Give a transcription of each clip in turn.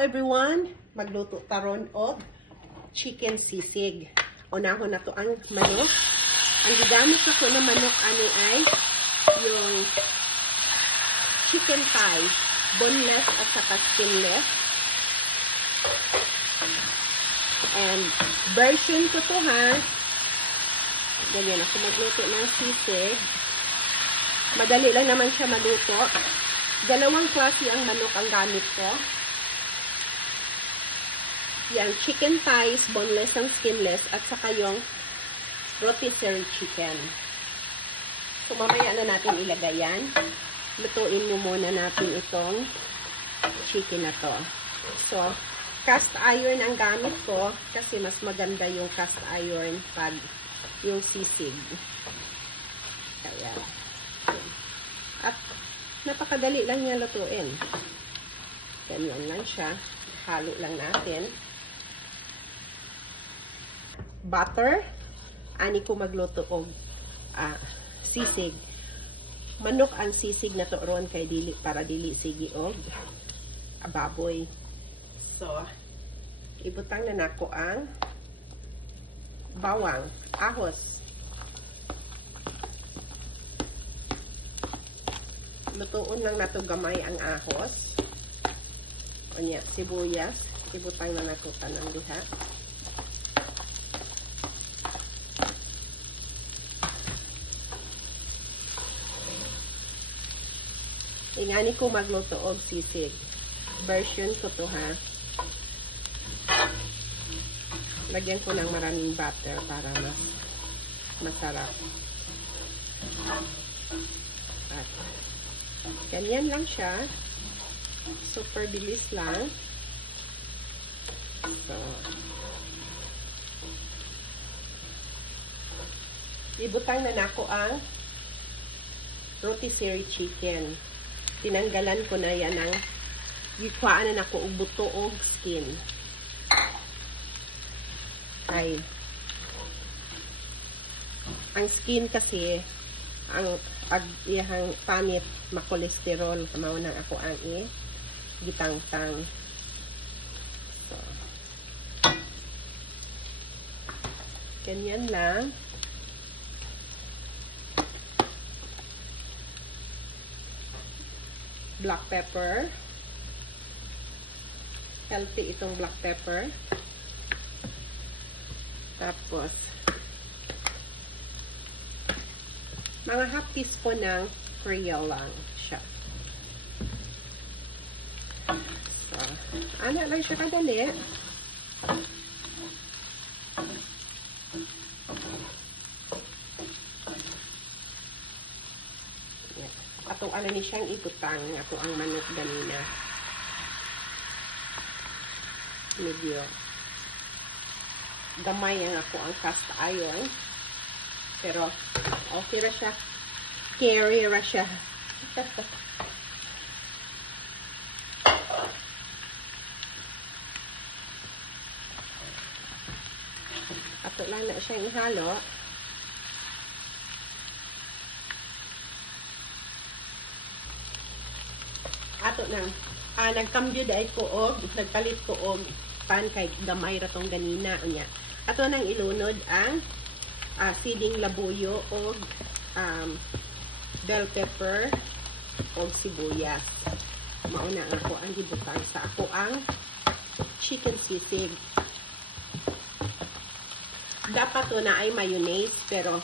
everyone, magluto taron og chicken sisig. Unahon na to ang manok. Ang gigamit ako na manok ani ay yung chicken thigh, boneless at saka skinless. And version ko to ha. Ganyan ako magluto ng sisig. Madali lang naman siya maluto. Dalawang klase ang manok ang gamit ko. Yung chicken thighs, boneless and skinless, at saka yung rotisserie chicken. So, mamaya na natin ilagay yan. Lutuin mo muna natin itong chicken na to. So, cast iron ang gamit ko kasi mas maganda yung cast iron pag yung sisig. Kaya, at napakadali lang niya lutuin. Ganyan lang siya. Halo lang natin. Butter. Ani ko magluto og sisig. Manok ang sisig na to ron kay dili para dili sigi og baboy. So, ibutang na nako ang bawang, ahos. Lutuon lang nato gamay ang ahos. Unya, sibuyas. Ibutang na nato tanan diha. Ingani ko magluto og sisig. Version ko to ha. Lagyan ko ng maraming butter para mas masarap. At ganyan lang siya. Super bilis lang. So, ibutang na nako ang rotisserie chicken. Tinanggalan ko na yan ng gikuhaan na nako og buto og skin. Ay, ang skin kasi ang iyang pamit makolesterol mao nang ako ang gitangtang. So, ganyan lang. Black pepper. Healthy itong black pepper. Tapos, mga half teaspoon ng Creole lang siya. So, ano lang siya kadali. Atong ano ni siyang ibutang. Ato ang manok ganina. Medyo gamay ang ako ang cast iron. Pero, okay ra siya. Scary ra siya. Ato lang na siya ihalo. Ato na. Nagkambyo dahil ko og, nagpalit ko og pan kay gamay ra tong ganina. Unya. Ato nang ilunod ang siding labuyo og bell pepper og sibuyas. Mauna nga ako ang gibutang sa ako ang chicken sisig. Dapat to na ay mayonnaise pero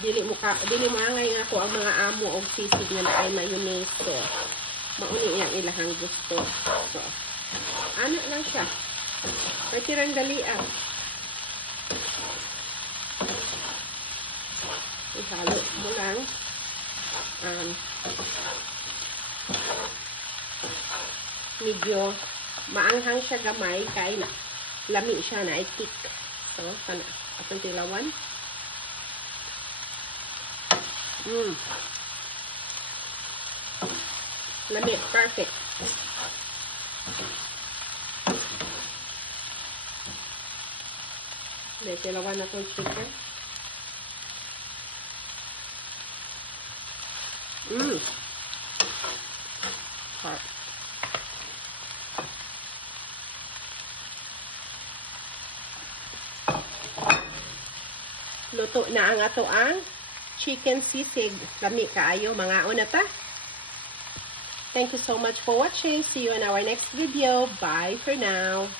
dili mo angay nga ako ang mga amo og sisig na ay mayonnaise. So, mauni yang ilahang gusto. So, ano lang siya. Matirang dalian. Ihalo mo lang. Medyo maanghang siya gamay kay lami siya na i-tick. So, atong tilawan. Lami, perfect. Tilawan na itong chicken. luto na ang ato ang chicken sisig. Lami kaayo, mga una ta. Thank you so much for watching. See you in our next video. Bye for now.